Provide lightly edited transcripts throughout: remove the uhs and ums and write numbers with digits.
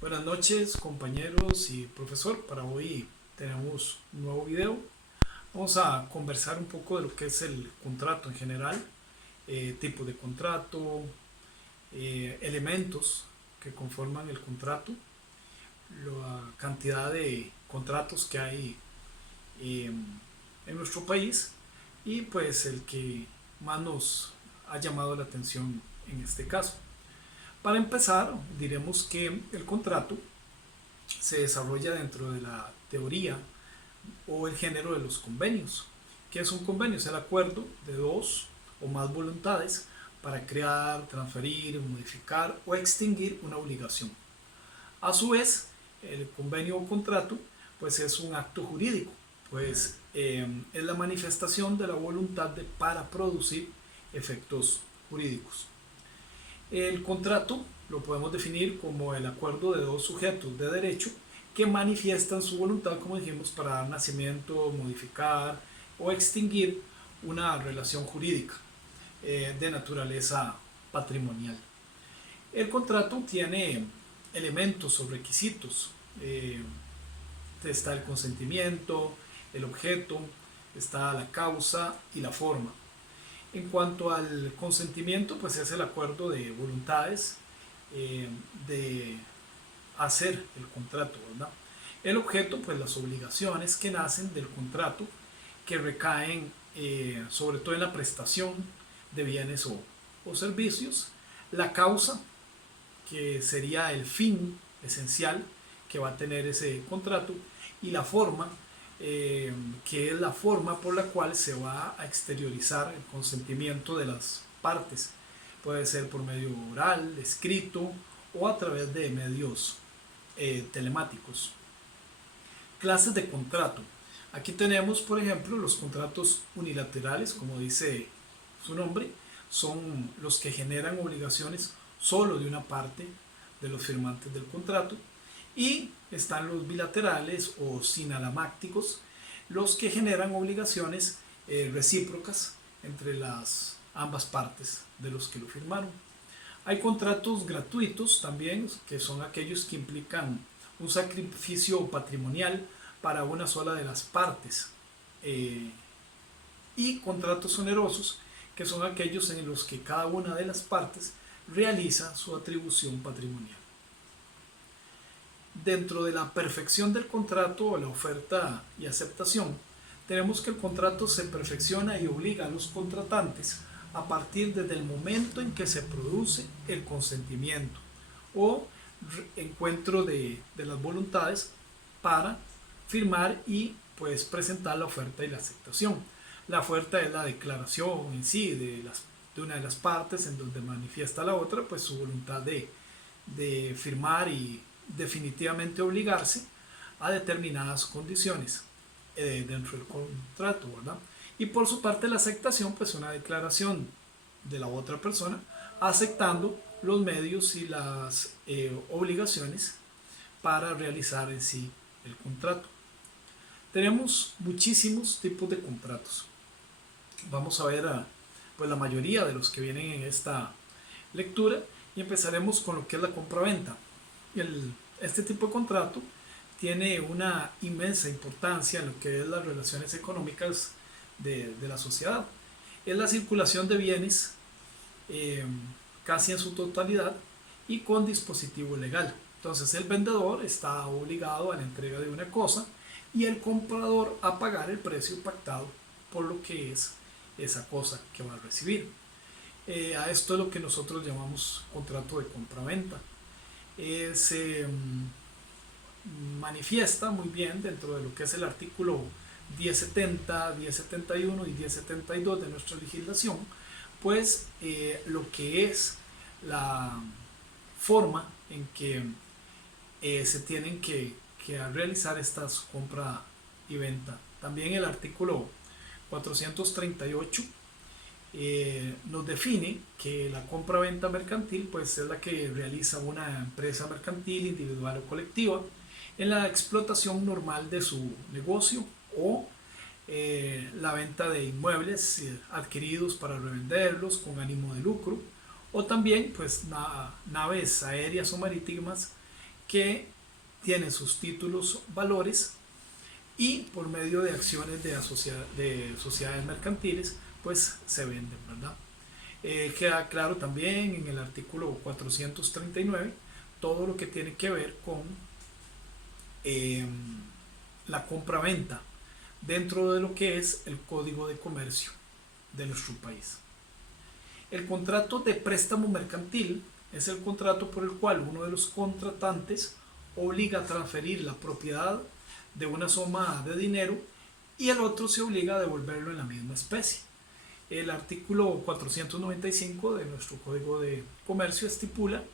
Buenas noches compañeros y profesor, para hoy tenemos un nuevo video. Vamos a conversar un poco de lo que es el contrato en general, tipos de contrato, elementos que conforman el contrato, la cantidad de contratos que hay eh, en nuestro país y pues el que más nos ha llamado la atención en este caso. Para empezar, diremos que el contrato se desarrolla dentro de la teoría o el género de los convenios. ¿Qué es un convenio? Es el acuerdo de dos o más voluntades para crear, transferir, modificar o extinguir una obligación. A su vez, el convenio o contrato pues es un acto jurídico, pues es la manifestación de la voluntad para producir efectos jurídicos. El contrato lo podemos definir como el acuerdo de dos sujetos de derecho que manifiestan su voluntad, como dijimos, para dar nacimiento, modificar o extinguir una relación jurídica de naturaleza patrimonial. El contrato tiene elementos o requisitos. Está el consentimiento, el objeto, está la causa y la forma. En cuanto al consentimiento, pues es el acuerdo de voluntades de hacer el contrato, ¿verdad? El objeto, pues las obligaciones que nacen del contrato, que recaen sobre todo en la prestación de bienes o servicios. La causa, que sería el fin esencial que va a tener ese contrato, y la forma, que es la forma por la cual se va a exteriorizar el consentimiento de las partes. Puede ser por medio oral, escrito o a través de medios telemáticos. Clases de contrato. Aquí tenemos, por ejemplo, los contratos unilaterales, como dice su nombre, son los que generan obligaciones solo de una parte de los firmantes del contrato. Y están los bilaterales o sinalamácticos, los que generan obligaciones recíprocas entre las ambas partes de los que lo firmaron. Hay contratos gratuitos también, que son aquellos que implican un sacrificio patrimonial para una sola de las partes. Y contratos onerosos, que son aquellos en los que cada una de las partes realiza su atribución patrimonial. Dentro de la perfección del contrato o la oferta y aceptación, tenemos que el contrato se perfecciona y obliga a los contratantes a partir desde el momento en que se produce el consentimiento o encuentro de las voluntades para firmar y pues presentar la oferta y la aceptación. La oferta es la declaración en sí de una de las partes en donde manifiesta la otra pues su voluntad de firmar y definitivamente obligarse a determinadas condiciones dentro del contrato, ¿verdad? Y por su parte la aceptación, pues una declaración de la otra persona aceptando los medios y las obligaciones para realizar en sí el contrato. Tenemos muchísimos tipos de contratos. Vamos a ver pues la mayoría de los que vienen en esta lectura y empezaremos con lo que es la compraventa. Este tipo de contrato tiene una inmensa importancia en lo que es las relaciones económicas de la sociedad. Es la circulación de bienes casi en su totalidad y con dispositivo legal. Entonces el vendedor está obligado a la entrega de una cosa y el comprador a pagar el precio pactado por lo que es esa cosa que va a recibir. A esto es lo que nosotros llamamos contrato de compraventa. Se manifiesta muy bien dentro de lo que es el artículo 1070, 1071 y 1072 de nuestra legislación, pues lo que es la forma en que se tienen que realizar estas compra y venta. También el artículo 438 nos define que la compra-venta mercantil pues es la que realiza una empresa mercantil, individual o colectiva en la explotación normal de su negocio o la venta de inmuebles adquiridos para revenderlos con ánimo de lucro, o también pues naves aéreas o marítimas que tiene sus títulos valores y por medio de acciones de sociedades mercantiles pues se venden, ¿verdad? Queda claro también en el artículo 439 todo lo que tiene que ver con eh, la compraventa dentro de lo que es el Código de Comercio de nuestro país. El contrato de préstamo mercantil es el contrato por el cual uno de los contratantes obliga a transferir la propiedad de una suma de dinero y el otro se obliga a devolverlo en la misma especie. El artículo 495 de nuestro Código de Comercio estipula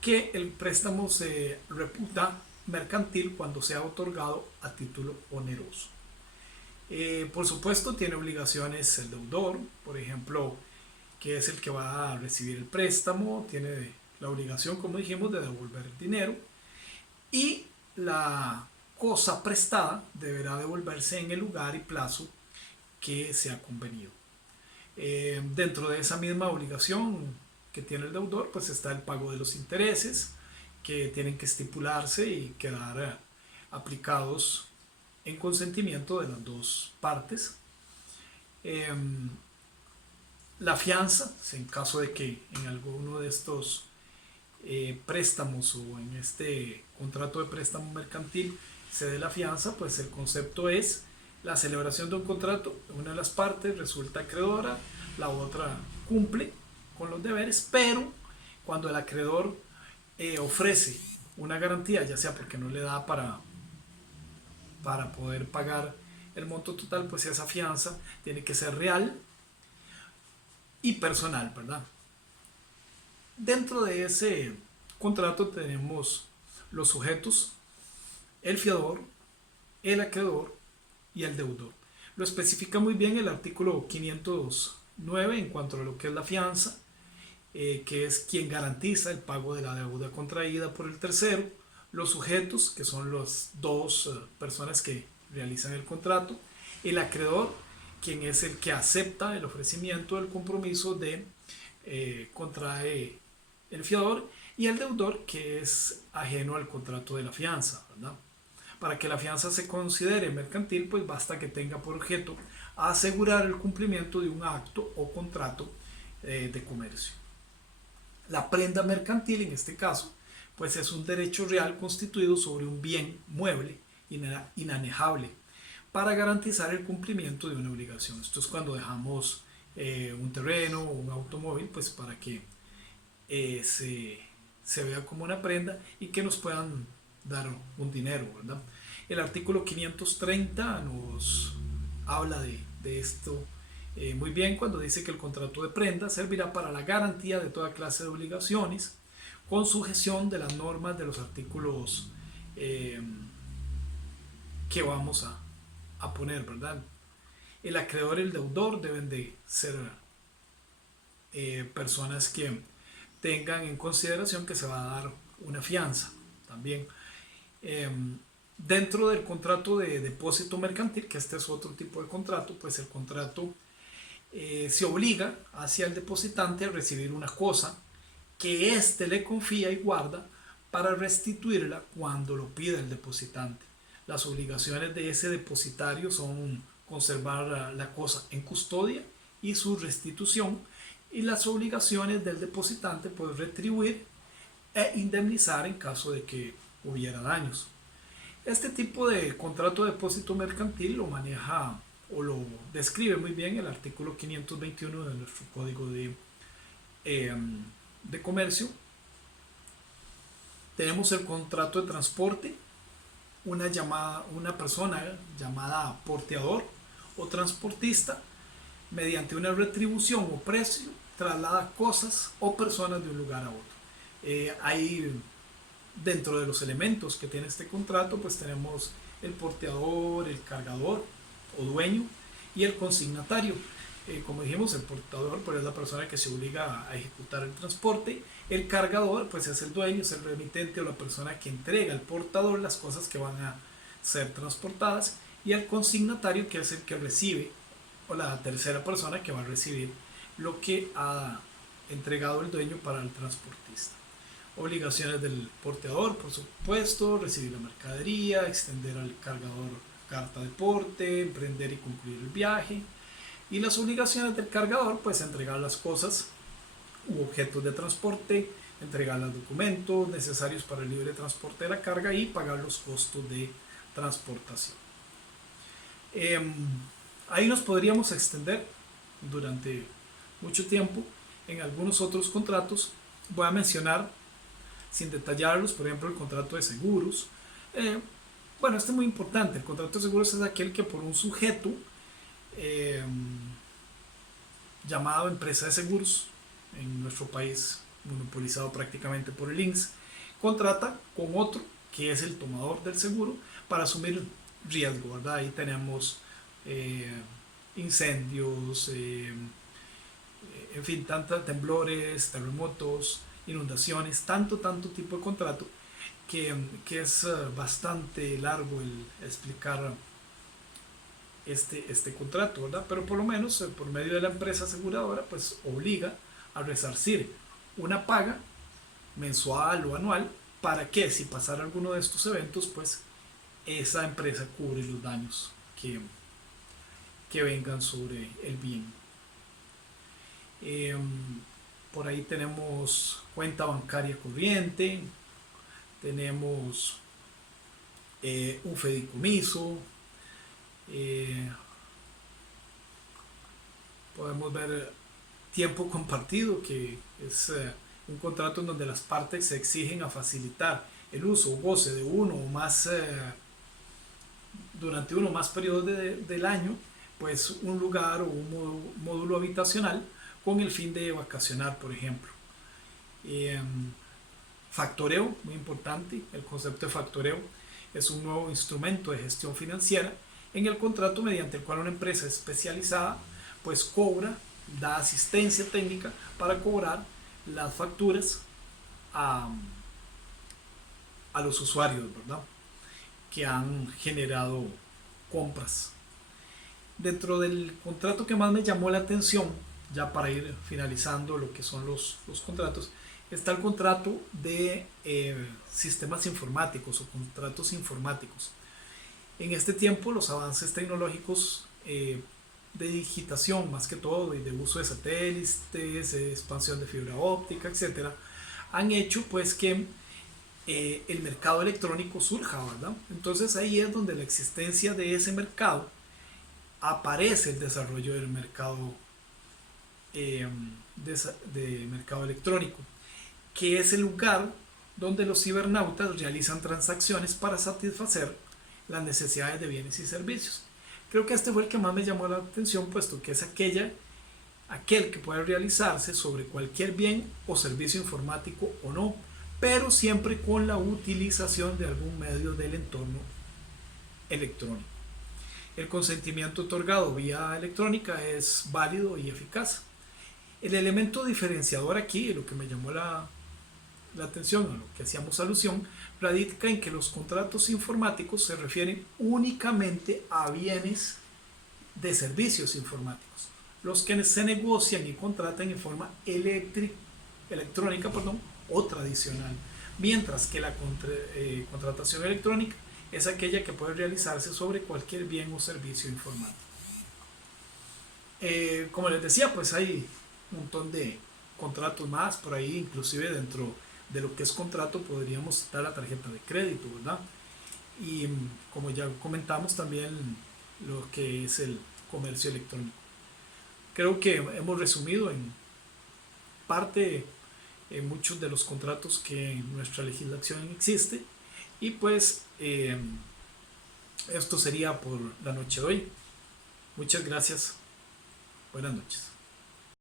que el préstamo se reputa mercantil cuando sea otorgado a título oneroso. Por supuesto tiene obligaciones el deudor, por ejemplo, que es el que va a recibir el préstamo, tiene la obligación, como dijimos, de devolver el dinero, y la cosa prestada deberá devolverse en el lugar y plazo que se ha convenido. Dentro de esa misma obligación que tiene el deudor, pues está el pago de los intereses que tienen que estipularse y quedar aplicados en consentimiento de las dos partes. La fianza, en caso de que en alguno de estos préstamos o en este contrato de préstamo mercantil se dé la fianza, pues el concepto es la celebración de un contrato. Una de las partes resulta acreedora, la otra cumple con los deberes, pero cuando el acreedor ofrece una garantía, ya sea porque no le da para poder pagar el monto total, pues esa fianza tiene que ser real y personal, ¿verdad? Dentro de ese contrato tenemos los sujetos, el fiador, el acreedor y el deudor. Lo especifica muy bien el artículo 509 en cuanto a lo que es la fianza, que es quien garantiza el pago de la deuda contraída por el tercero, los sujetos, que son las dos personas que realizan el contrato, el acreedor, quien es el que acepta el ofrecimiento del compromiso de contrae el fiador, y el deudor, que es ajeno al contrato de la fianza, ¿verdad? Para que la fianza se considere mercantil, pues basta que tenga por objeto asegurar el cumplimiento de un acto o contrato de comercio. La prenda mercantil, en este caso, pues es un derecho real constituido sobre un bien mueble inanejable para garantizar el cumplimiento de una obligación. Esto es cuando dejamos un terreno o un automóvil, pues para que se vea como una prenda y que nos puedan dar un dinero, ¿verdad? El artículo 530 nos habla de esto muy bien cuando dice que el contrato de prenda servirá para la garantía de toda clase de obligaciones con sujeción de las normas de los artículos que vamos a poner, ¿verdad? El acreedor y el deudor deben de ser personas que tengan en consideración que se va a dar una fianza también. Dentro del contrato de depósito mercantil, que este es otro tipo de contrato, pues el contrato se obliga hacia el depositante a recibir una cosa que éste le confía y guarda para restituirla cuando lo pida el depositante. Las obligaciones de ese depositario son conservar la cosa en custodia y su restitución, y las obligaciones del depositante pues retribuir e indemnizar en caso de que hubiera daños. Este tipo de contrato de depósito mercantil lo maneja o lo describe muy bien el artículo 521 de nuestro Código de Comercio. Tenemos el contrato de transporte, una persona llamada porteador o transportista, mediante una retribución o precio, traslada cosas o personas de un lugar a otro. Hay dentro de los elementos que tiene este contrato, pues tenemos el porteador, el cargador o dueño y el consignatario. Como dijimos, el portador pues es la persona que se obliga a ejecutar el transporte. El cargador pues es el dueño, es el remitente o la persona que entrega al portador las cosas que van a ser transportadas, y el consignatario, que es el que recibe, o la tercera persona que va a recibir lo que ha entregado el dueño para el transportista. Obligaciones del porteador, por supuesto, recibir la mercadería, extender al cargador carta de porte, emprender y concluir el viaje. Y las obligaciones del cargador, pues entregar las cosas u objetos de transporte, entregar los documentos necesarios para el libre transporte de la carga y pagar los costos de transportación. Ahí nos podríamos extender durante mucho tiempo en algunos otros contratos. Voy a mencionar, sin detallarlos, por ejemplo, el contrato de seguros. Bueno, este es muy importante. El contrato de seguros es aquel que por un sujeto llamado empresa de seguros, en nuestro país monopolizado prácticamente por el INSS, contrata con otro que es el tomador del seguro para asumir riesgo, ¿verdad? Ahí tenemos incendios, en fin, tantos temblores, terremotos, inundaciones, tanto tipo de contrato que es bastante largo el explicar este contrato, ¿verdad? Pero por lo menos por medio de la empresa aseguradora, pues obliga a resarcir una paga mensual o anual para que si pasara alguno de estos eventos, pues esa empresa cubre los daños que vengan sobre el bien. Por ahí tenemos cuenta bancaria corriente, tenemos un fideicomiso, podemos ver tiempo compartido, que es un contrato en donde las partes se exigen a facilitar el uso o goce de uno o más durante uno o más periodos del año, pues un lugar o un módulo habitacional con el fin de vacacionar, por ejemplo. Factoreo, muy importante, el concepto de factoreo es un nuevo instrumento de gestión financiera en el contrato mediante el cual una empresa especializada pues cobra, da asistencia técnica para cobrar las facturas a los usuarios, ¿verdad?, que han generado compras. Dentro del contrato que más me llamó la atención, ya para ir finalizando lo que son los contratos, está el contrato de sistemas informáticos o contratos informáticos. En este tiempo los avances tecnológicos de digitación, más que todo, y de uso de satélites, expansión de fibra óptica, etcétera, han hecho pues que el mercado electrónico surja, ¿verdad? Entonces ahí es donde la existencia de ese mercado aparece el desarrollo del mercado de mercado electrónico, que es el lugar donde los cibernautas realizan transacciones para satisfacer las necesidades de bienes y servicios. Creo que este fue el que más me llamó la atención, puesto que es aquel que puede realizarse sobre cualquier bien o servicio informático o no, pero siempre con la utilización de algún medio del entorno electrónico. El consentimiento otorgado vía electrónica es válido y eficaz. El elemento diferenciador aquí, lo que me llamó la atención, a lo que hacíamos alusión, radica en que los contratos informáticos se refieren únicamente a bienes de servicios informáticos, los que se negocian y contratan en forma electrónica o tradicional, mientras que la contratación electrónica es aquella que puede realizarse sobre cualquier bien o servicio informático. Como les decía, pues hay un montón de contratos más por ahí, inclusive dentro de lo que es contrato podríamos citar la tarjeta de crédito, ¿verdad? Y como ya comentamos también lo que es el comercio electrónico. Creo que hemos resumido en parte muchos de los contratos que en nuestra legislación existe, y pues esto sería por la noche de hoy. Muchas gracias. Buenas noches.